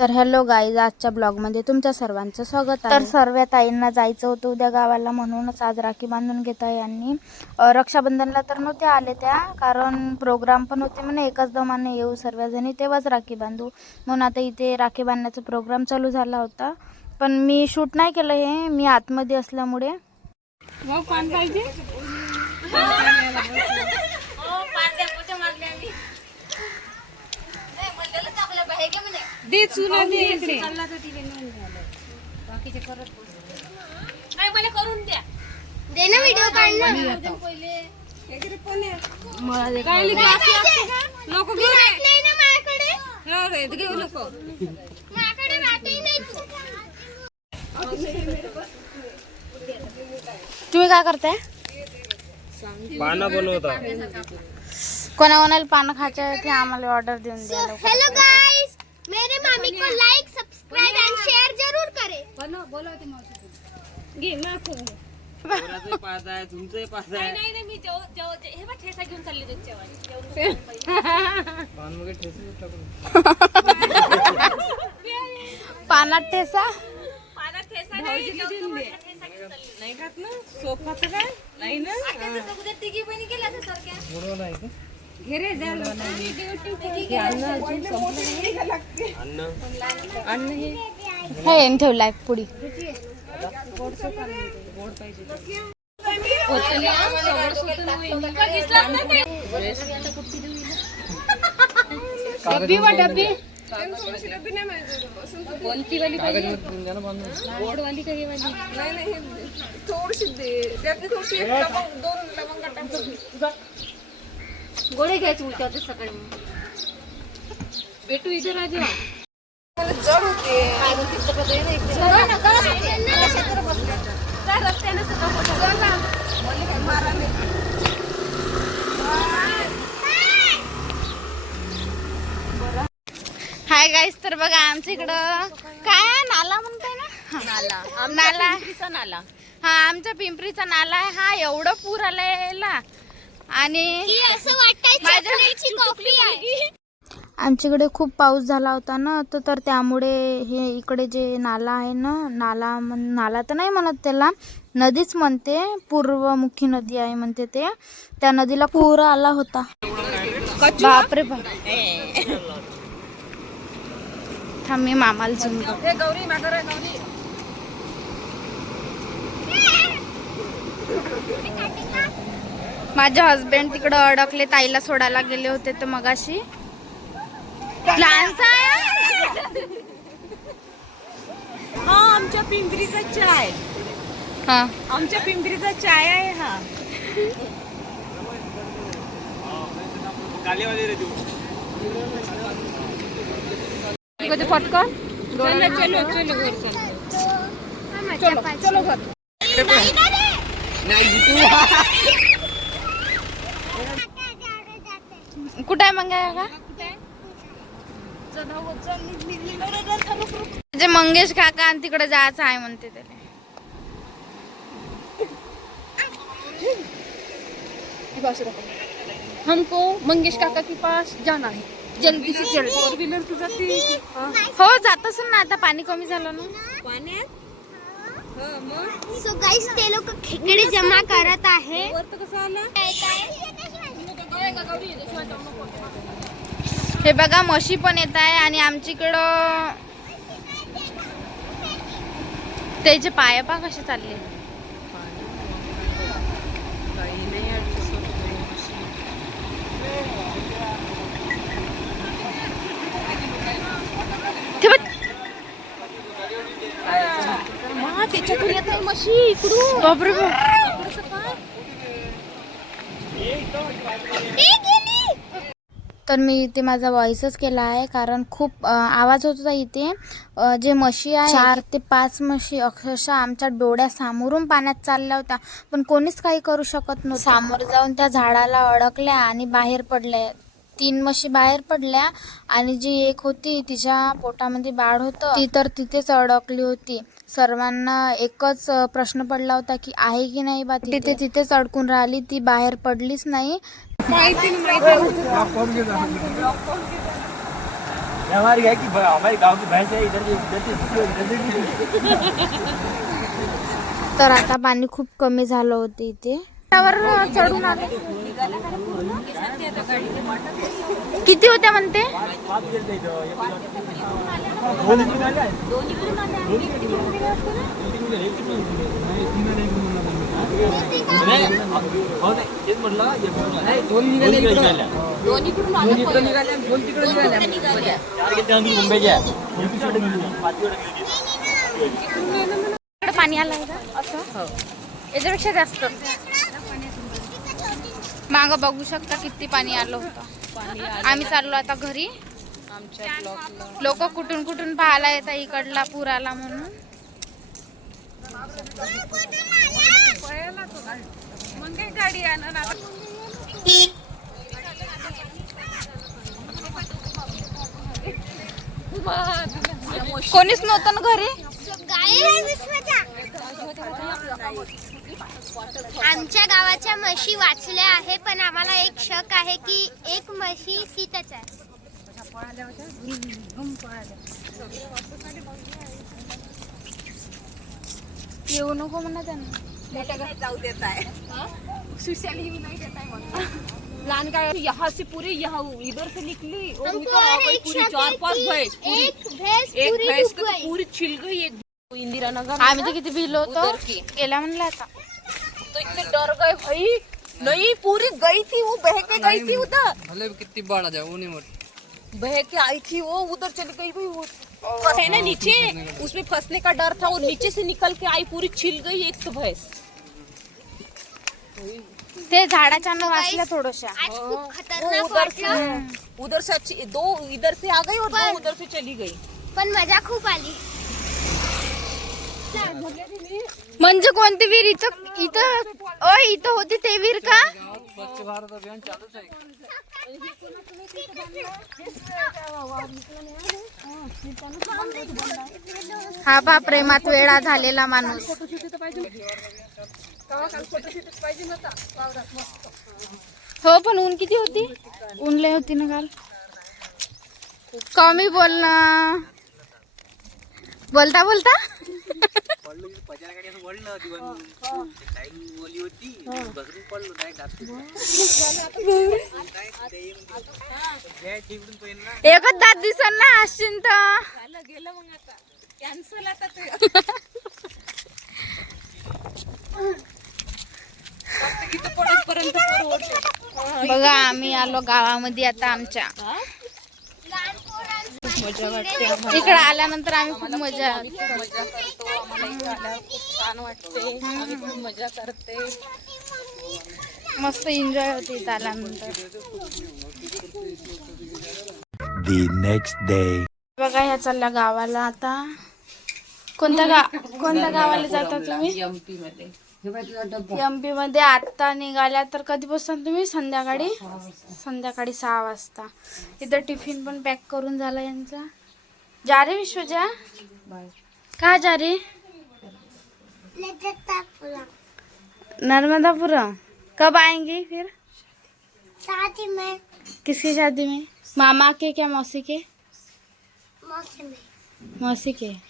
तर hello guys आजच्या ब्लॉगमध्ये तुमच्या सर्वांचं स्वागत आहे. तर सर्व ताईंना जायचं होतं उद्या गावाला म्हणूनच आज राखी बांधून घेत आहे यांनी रक्षाबंधनला तर नव्हते आले त्या कारण प्रोग्राम पण होते म्हणे एकाच दमाने येऊ सर्वजणी तेव्हाच राखी बांधू. म्हणून आता इथे राखी बांधण्याचा प्रोग्राम चालू झाला होता. पण मी शूट नाही केलं हे मी आतमध्ये असल्यामुळे. दे चुना दे इकडे. दे ना व्हिडिओ काढणं. काय लिहिलं? असं? नको घेऊ रे. नाही ना माझ्याकडे? हो रे, घेऊ नको. माझ्याकडे राहतही नाही तू. तुम्ही काय करताय? पानं बनवता कोणा कोणाला पानं खायचे आहे ते आम्हाला ऑर्डर देऊन द्या लवकर. हेलो गाइस मेरे मामी को लाइक सब्सक्राइब एंड शेयर जरूर करें। घे माफ पोराचंही पाच आहे तुमचंही पाच आहे पान वगैरे ठेचून टाकून पानात ठेसा भाऊजीला देऊन दे नाही खात ना सोफा तर काय नाही ना? बरोबर आहे का घे रे जा हे अन्न अजून संपलं नाही. अन्न अन्न हे हे ठेवलाय पुढी. डब्बी वा डब्बी? कोणती वाली पाहिजे? देऊन द्या ना बांधून. गोड वाली का हे वाली? गोळे घ्यायचे उलट्या होते सकाळी भेटू इथे राजा हाय गाईस तर बघा आमच्या इकडं काय आहे? नाला म्हणताय ना नाला नाला नाला हा आमच्या पिंपरीचा नाला आहे हा एवढं पूर आलाय याला आणि असं वाटतंय आमच्याकडे खूप पाऊस झाला होता ना तर तर त्यामुळे हे इकडे जे नाला आहे ना नाला नाला तर नाही म्हणत त्याला नदीच म्हणते पूर्वमुखी नदी आहे म्हणते ते. त्या नदीला पूर आला होता. बापरे बाप. थांब मी मामाला. गौरी मागर गौरी माझे हस्बंड तिकडं अडकले ताईला सोडायला गेले होते तर मगाशी. हा आमच्या पिंपरीचा चाय. हा. आमच्या पिंपरीचा चाय आहे हा. कालेवाले रे तू कधी पटकन? चलो चलो चलो घर चलो. घर. कुठे आहे मग का म्हणजे मंगेश काका आणि तिकडे जायचं आहे म्हणते त्याला. हमको मंगेश काका के पास जाना है. जल्दी से जल्दी. फोर व्हीलर की जाते हो जात असेल ना आता पाणी कमी झालं ना. पाण्यात हा मग? सो गाइस ते लोक खेकडे जमा करत आहे. कसं आला? हे बघा म्हशी पण येत आहे आणि आमच्याकडं त्याचे पाय पा कसे चालले. काही नाही adjust होत नाही. ते बघ, मा, त्याच्यातून येत आहे म्हशी इकडून बापरे बाप. तर मी इथे माझा व्हॉइसच केला आहे कारण खूप आवाज होत होता इथे. जे म्हशी आहे चार. ते पाच म्हशी अक्षरशः आमच्या डोळ्यासमोरून पाण्यात चालल्या होत्या. पण कोणीच काही करू शकत नव्हतं. सामोर जाऊन त्या झाडाला अडकल्या आणि बाहेर पडल्या. तीन म्हशी बाहेर पडल्या आणि जी एक होती तिच्या पोटामध्ये बाळ होतं. ती तर तिथेच अडकली होती. सर्वांना एकच प्रश्न पडला होता की आहे की नाही बा तिथे तिथेच अडकून राहिली ती बाहेर पडलीच नाही. हमारी है कि हमारे गाँव की भैंस है इधर तर आता पाणी खूप कमी झालं होतं इथे. चढून आले किती होत्या म्हणते? दोन निघाल्या मुंबईच्या इकडे पाणी आलंय का असं याच्यापेक्षा जास्त माग बघू शकता किती पाणी आलं होतं. आम्ही चाललो आता घरी. लोक कुठून कुठून पाहायला येतात इकडला पूर आला म्हणून. मग काय गाडी आणणार आता? कोणीच नव्हतं ना घरी आमच्या गावाच्या म्हशी वाचल्या आहे पण आम्हाला एक शक आहे की एक म्हशी सीतच आहे येऊ नको म्हणा त्यांना जाऊ देत सुशाली ही नाही देत. लहान यहाँ से पूरी यहाँ इधर से निकली और पूरी चार है पाँच भैंस पूरी। एक भैंस पूरी भैंस डूब को तो पूरी छिल गई एक। इंदिरा नगर आम्ही तर किती भिलो होतो. गेला म्हणलं आता तो इतने डर गए भाई। नहीं पूरी गई थी वो बह के गई थी उधर। भले कितनी बाढ़ आ जाए वो नहीं मर बह के आई थी वो उधर चली गई भाई वो। फंसे ना नीचे। उसमें फंसने का डर था वो नीचे से निकल के आई पूरी छिल गई एक तो भैंस ते झाडाच्या वाचल्या थोडशा आज खूप वो खतरनाक उधर से वाटलं। उधर से अच्छी दो इधर से आ गई और दो पण- उधर से चली गई। पण मजा खूप आली। म्हणजे कोणती विहीर इथं इथं ओ इथं होती ते विहीर का? स्वच्छ भारत अभियान चालूच आहे हा बा प्रेमात वेळा झालेला माणूस. हो पण ऊन किती होती? ऊन लय होती ना काल. कमी बोल ना. बोलता बोलता? पडलो की पचार गाडी असं वळलं दिवस टाईम ओली होती. घसरून पडलो नाही ठेवून तो ना एकच दात दिसन ना अश्विन तर. झालं गेलं मग आता. कॅन्सल आता ते. बघा आम्ही आलो गावामध्ये आता आमच्या. मजा वाटते. इकडे आल्यानंतर आम्ही खूप मजा मजा करतो आम्हाला इथं आल्यावर खूप छान वाटते आम्ही खूप मजा करते मस्त एन्जॉय होते इथं आल्यानंतर the next day. बघा ह्या चालल्या गावाला आता कोणत्या गा कोणत्या गावाला जाता तुम्ही एमपी मध्ये एमपी मध्ये आता निघाल्या तर कधी बसता तुम्ही? संध्याकाळी? संध्याकाळी सहा वाजता. इथं टिफिन पण पॅक करून झाला यांचा. जा रे विश्वजा? का जा रे नर्मदापुरम कब आएंगे फिर? शादी में। किसकी शादी में? मामा के क्या मौसी के? मौसम में। मौसी के।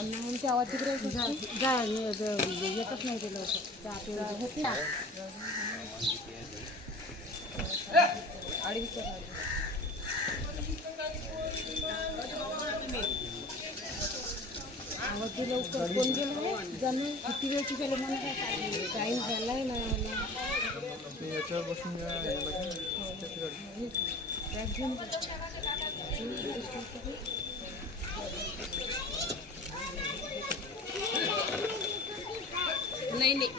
मग ते आवाज तिकडे येतच नाही ते लवकर आपल्याला होते आवाज ते लवकर कोण गेलं जाणून किती वेळची गेलं म्हणून काय टाईम झालाय ना याच्यावर बसून बॅग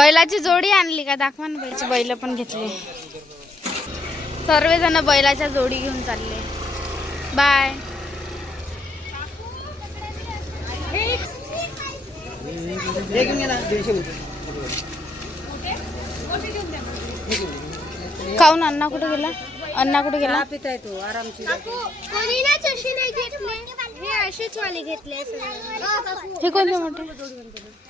बैलाची जोडी आणली का? दाखवा ना बैलची. बैल पण घेतली. सर्वजण बैलाच्या जोडी घेऊन चालले. बाय काऊन अण्णा कुठे गेला? अण्णा कुठे गेला? पिताय तू आरामची घेतले. हे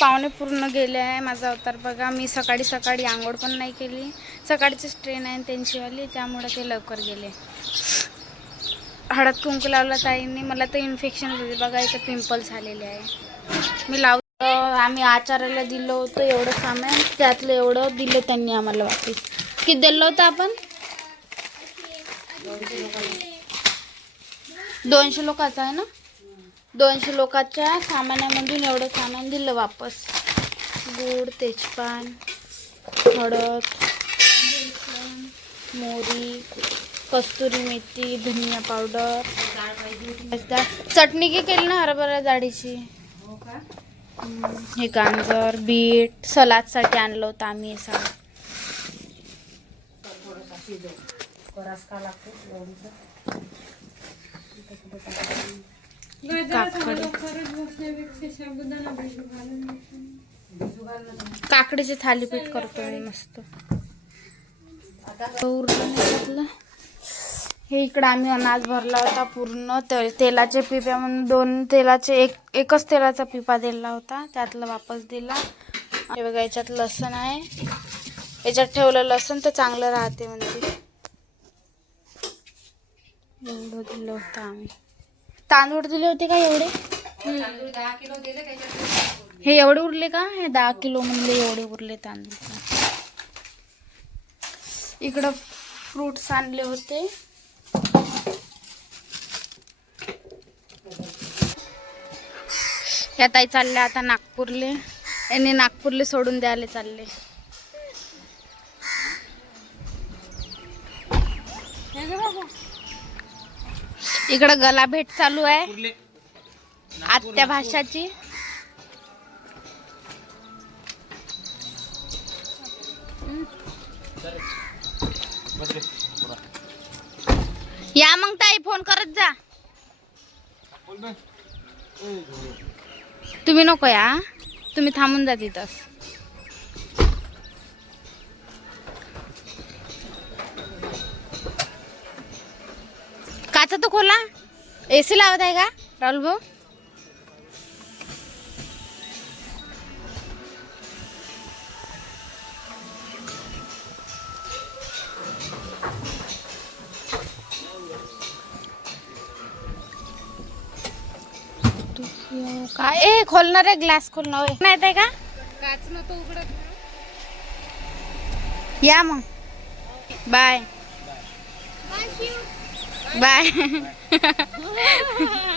पाहुणे पूर्ण गेले आहे माझा अवतार बघा. मी सकाळी सकाळी आंघोळ पण नाही केली. सकाळचीच ट्रेन आहे त्यांचीवाली त्यामुळे ते लवकर गेले. हळद कुंकू लावला ताईंनी. मला तर इन्फेक्शन होते बघा इथं पिंपल झालेले आहे. मी लाव आम्ही आचाराला दिलं होतं एवढं सामान. त्यातलं एवढं दिलं त्यांनी आम्हाला वापस. किती दिलं होतं आपण? दोनशे लोकांचं आहे ना? दोनशे लोकांच्या सामानामधून एवढं सामान दिलं वापस. गूळ तेजपान हळद मोरी कस्तुरी मेथी धनिया पावडर. चटणी की केली ना हरभरा डाळीची? हम्म, हे गांजर बीट सलादसाठी आणलं होतं आम्ही हे काकडी काकडीचे थालीपीठ करतो मी मस्त. उरलं हे इकडं आम्ही अनाज भरला होता पूर्ण. ते तेलाचे पिप्या म्हणून दोन तेलाचे एक एकच तेलाचा पिपा दिला होता. त्यातलं वापस दिला. हे बघा याच्यात लसण आहे. याच्यात ठेवलं लसण तर चांगलं राहते म्हणजे एवढं दिलं होतं आम्ही. तांदूळ दिले होते का एवढे? हे एवढे उरले का? हे दहा किलो म्हणले एवढे उरले तांदूळ. इकडं फ्रुट्स आणले होते. ह्या ताई चालल्या आता नागपूरले. यांनी नागपूरले सोडून द्यायला चालले. इकडं गला भेट चालू आहे. आत्या भाषाची. या मग ताई फोन करत जा. तुम्ही नको या तुम्ही थांबून जा तिथंच. खोला एसी लावत आहे का राहुल भाऊ? काय? ए खोलणार आहे ग्लास खोलणार येत आहे का? काच न तो उघडत या मग. बाय. बाय